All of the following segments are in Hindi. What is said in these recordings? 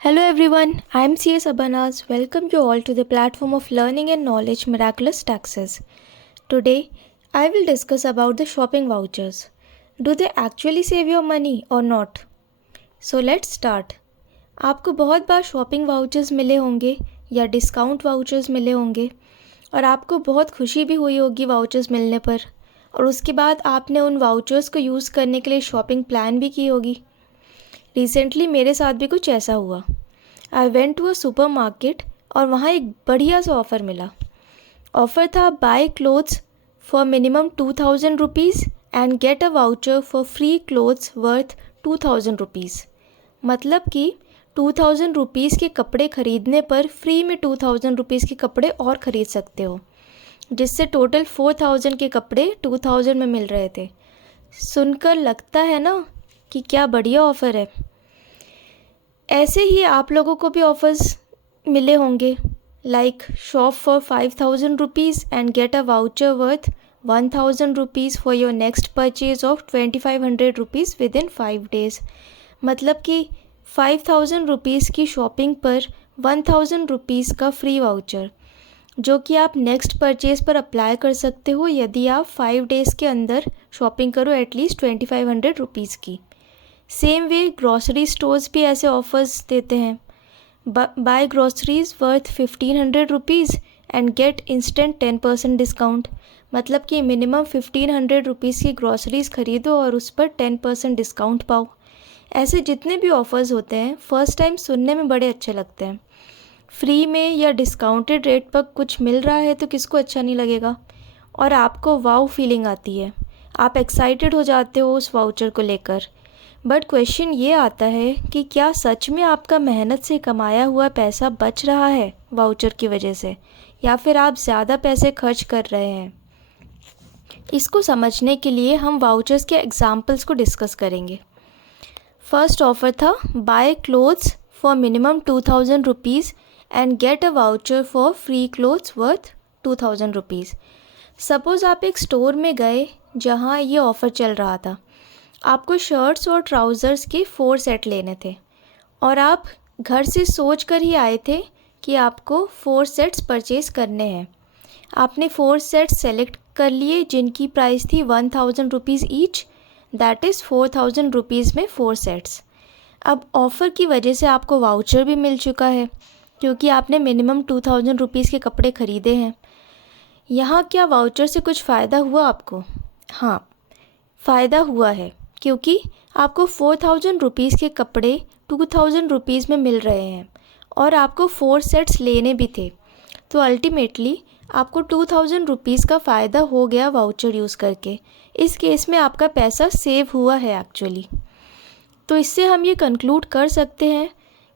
Hello everyone, I am CS Abanaz. Welcome you all to the platform of learning and knowledge Miraculous Taxes. Today, I will discuss about the shopping vouchers. Do they actually save your money or not? So let's start. आपको बहुत बार शॉपिंग वाउचर्स मिले होंगे या डिस्काउंट वाउचर्स मिले होंगे और आपको बहुत खुशी भी हुई होगी वाउचर्स मिलने पर और उसके बाद आपने उन वाउचर्स को यूज़ करने के लिए शॉपिंग प्लान भी की होगी। रिसेंटली मेरे साथ भी कुछ ऐसा हुआ। I went to a super market और वहाँ एक बढ़िया सा ऑफ़र मिला। ऑफ़र था buy clothes for minimum 2000 rupees and get a voucher for free clothes worth 2000 rupees. मतलब कि 2000 रुपीज़ के कपड़े ख़रीदने पर फ्री में 2000 रुपीज़ के कपड़े और ख़रीद सकते हो, जिससे टोटल 4000 के कपड़े 2000 में मिल रहे थे। सुनकर लगता है ना कि क्या बढ़िया ऑफ़र है। ऐसे ही आप लोगों को भी ऑफ़र्स मिले होंगे, like shop for 5000 rupees and get a voucher worth 1000 rupees for your next purchase of 2500 rupees with in 5 days. मतलब कि 5000 रुपीज़ की शॉपिंग पर 1000 रुपीज़ का फ्री वाउचर, जो कि आप नेक्स्ट परचेज़ पर अप्लाई कर सकते हो यदि आप 5 डेज़ के अंदर शॉपिंग करो एटलीस्ट 2500 रुपीज़ की। सेम वे ग्रॉसरी स्टोर्स भी ऐसे ऑफ़र्स देते हैं। Buy groceries worth 1500 rupees and get instant 10% discount. मतलब कि मिनिमम 1500 रुपीज़ की ग्रॉसरीज़ ख़रीदो और उस पर 10% डिस्काउंट पाओ। ऐसे जितने भी ऑफ़र्स होते हैं फ़र्स्ट टाइम सुनने में बड़े अच्छे लगते हैं। फ्री में या डिस्काउंटेड रेट पर कुछ मिल रहा है तो किसको अच्छा नहीं लगेगा, और आपको वाओ फीलिंग आती है, आप एक्साइटेड हो जाते हो उस वाउचर को लेकर। बट क्वेश्चन ये आता है कि क्या सच में आपका मेहनत से कमाया हुआ पैसा बच रहा है वाउचर की वजह से, या फिर आप ज़्यादा पैसे खर्च कर रहे हैं। इसको समझने के लिए हम वाउचर्स के एग्जाम्पल्स को डिस्कस करेंगे। फर्स्ट ऑफ़र था buy clothes for minimum 2000 rupees and get a voucher for free clothes worth 2000 rupees. Suppose आप एक स्टोर में गए जहाँ ये ऑफ़र चल रहा था। आपको शर्ट्स और ट्राउज़र्स के 4 सेट लेने थे और आप घर से सोच कर ही आए थे कि आपको 4 सेट्स परचेज़ करने हैं। आपने 4 सेट्स सेलेक्ट कर लिए जिनकी प्राइस थी 1000 rupees each, that is 4000 rupees में 4 सेट्स। अब ऑफ़र की वजह से आपको वाउचर भी मिल चुका है क्योंकि आपने मिनिमम 2000 रुपीज़ के कपड़े ख़रीदे हैं। यहाँ क्या वाउचर से कुछ फ़ायदा हुआ आपको? हाँ, फ़ायदा हुआ है क्योंकि आपको 4000 रुपीज़ के कपड़े 2000 रुपीज़ में मिल रहे हैं और आपको 4 सेट्स लेने भी थे। तो अल्टीमेटली आपको 2000 रुपीज़ का फ़ायदा हो गया वाउचर यूज़ करके। इस केस में आपका पैसा सेव हुआ है एक्चुअली। तो इससे हम ये कंक्लूड कर सकते हैं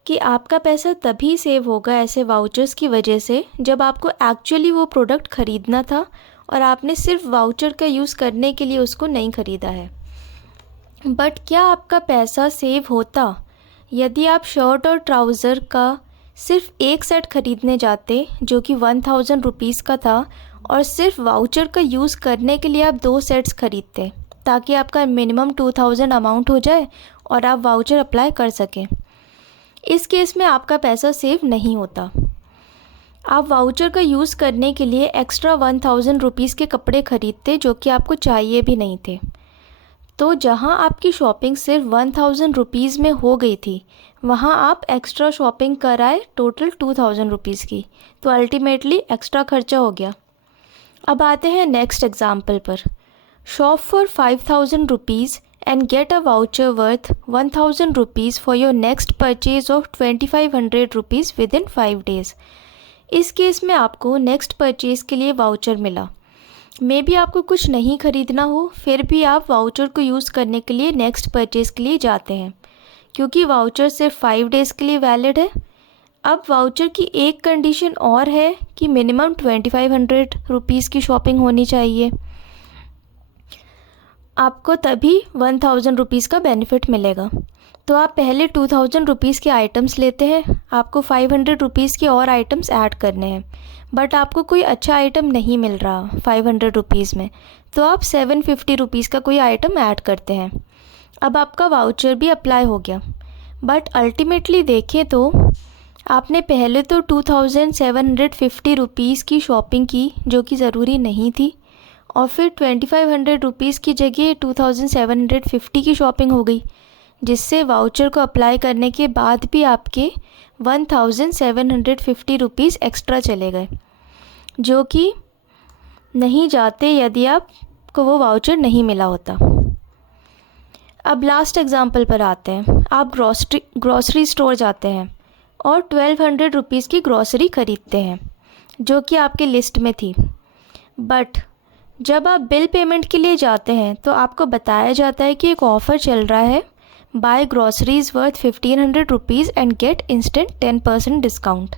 कि आपका पैसा तभी सेव होगा ऐसे वाउचर्स की वजह से जब आपको एक्चुअली वो प्रोडक्ट ख़रीदना था और आपने सिर्फ वाउचर का यूज़ करने के लिए उसको नहीं ख़रीदा है। बट क्या आपका पैसा सेव होता यदि आप शर्ट और ट्राउज़र का सिर्फ एक सेट ख़रीदने जाते जो कि 1000 रुपीज़ का था और सिर्फ वाउचर का यूज़ करने के लिए आप 2 सेट्स ख़रीदते ताकि आपका मिनिमम 2000 अमाउंट हो जाए और आप वाउचर अप्लाई कर सकें। इस केस में आपका पैसा सेव नहीं होता। आप वाउचर का यूज़ करने के लिए एक्स्ट्रा 1000 रुपीज़ के कपड़े ख़रीदते जो कि आपको चाहिए भी नहीं थे। तो जहाँ आपकी शॉपिंग सिर्फ 1000 रुपीज़ में हो गई थी वहाँ आप एक्स्ट्रा शॉपिंग कराए टोटल 2000 रुपीज़ की, तो अल्टीमेटली एक्स्ट्रा खर्चा हो गया। अब आते हैं नेक्स्ट एग्जाम्पल पर। Shop for 5000 rupees and get a voucher worth 1000 rupees for your next purchase of 2500 rupees with in 5 days. इस केस में आपको नेक्स्ट परचेज़ के लिए वाउचर मिला। मे बी आपको कुछ नहीं ख़रीदना हो फिर भी आप वाउचर को यूज़ करने के लिए नेक्स्ट परचेज़ के लिए जाते हैं क्योंकि वाउचर सिर्फ 5 डेज़ के लिए वैलिड है। अब वाउचर की एक कंडीशन और है कि मिनिमम 2500 रुपीज़ की शॉपिंग होनी चाहिए। आपको तभी 1000 रुपीज़ का बेनिफिट मिलेगा। तो आप पहले 2000 रुपीज़ के आइटम्स लेते हैं, आपको 500 रुपीज़ के और आइटम्स ऐड करने हैं, बट आपको कोई अच्छा आइटम नहीं मिल रहा 500 रुपीज़ में, तो आप 750 रुपीज़ का कोई आइटम ऐड करते हैं। अब आपका वाउचर भी अप्लाई हो गया। बट अल्टीमेटली देखें तो आपने पहले तो 2750 रुपीज़ की शॉपिंग की जो कि ज़रूरी नहीं थी, और फिर 2500 रुपीज़ की जगह 2750 की शॉपिंग हो गई, जिससे वाउचर को अप्लाई करने के बाद भी आपके 1750 रुपीज़ एक्स्ट्रा चले गए, जो कि नहीं जाते यदि आपको वो वाउचर नहीं मिला होता। अब लास्ट एग्ज़ाम्पल पर आते हैं। आप ग्रॉसरी स्टोर जाते हैं और 1200 रुपीज़ की ग्रॉसरी ख़रीदते हैं जो कि आपके लिस्ट में थी, बट जब आप बिल पेमेंट के लिए जाते हैं तो आपको बताया जाता है कि एक ऑफ़र चल रहा है, buy groceries worth 1500 rupees and get instant 10% discount.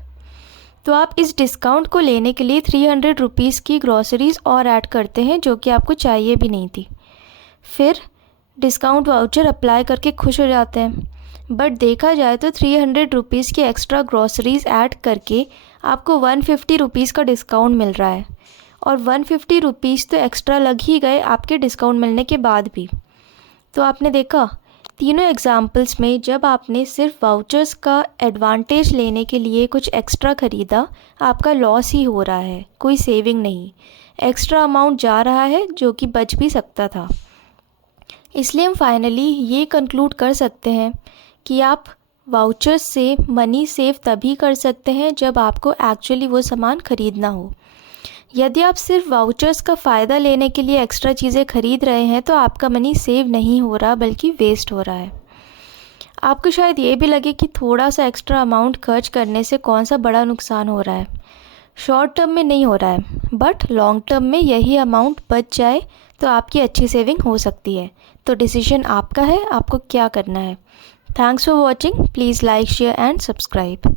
तो आप इस डिस्काउंट को लेने के लिए 300 रुपीज़ की ग्रॉसरीज़ और ऐड करते हैं जो कि आपको चाहिए भी नहीं थी। फिर डिस्काउंट वाउचर अप्लाई करके खुश हो जाते हैं, बट देखा जाए तो 300 रुपीज़ की एक्स्ट्रा ग्रॉसरीज़ ऐड करके आपको 150 रुपीज़ का डिस्काउंट मिल रहा है, और 150 रुपीज़ तो एक्स्ट्रा लग ही गए आपके डिस्काउंट मिलने के बाद भी। तो आपने देखा तीनों एग्जाम्पल्स में जब आपने सिर्फ वाउचर्स का एडवांटेज लेने के लिए कुछ एक्स्ट्रा ख़रीदा, आपका लॉस ही हो रहा है, कोई सेविंग नहीं, एक्स्ट्रा अमाउंट जा रहा है जो कि बच भी सकता था। इसलिए हम फाइनली ये कंक्लूड कर सकते हैं कि आप वाउचर्स से मनी सेव तभी कर सकते हैं जब आपको एक्चुअली वो सामान ख़रीदना हो। यदि आप सिर्फ वाउचर्स का फ़ायदा लेने के लिए एक्स्ट्रा चीज़ें ख़रीद रहे हैं तो आपका मनी सेव नहीं हो रहा बल्कि वेस्ट हो रहा है। आपको शायद ये भी लगे कि थोड़ा सा एक्स्ट्रा अमाउंट खर्च करने से कौन सा बड़ा नुकसान हो रहा है, शॉर्ट टर्म में नहीं हो रहा है, बट लॉन्ग टर्म में यही अमाउंट बच जाए तो आपकी अच्छी सेविंग हो सकती है। तो डिसीजन आपका है, आपको क्या करना है। Thanks for watching, please like, share and subscribe.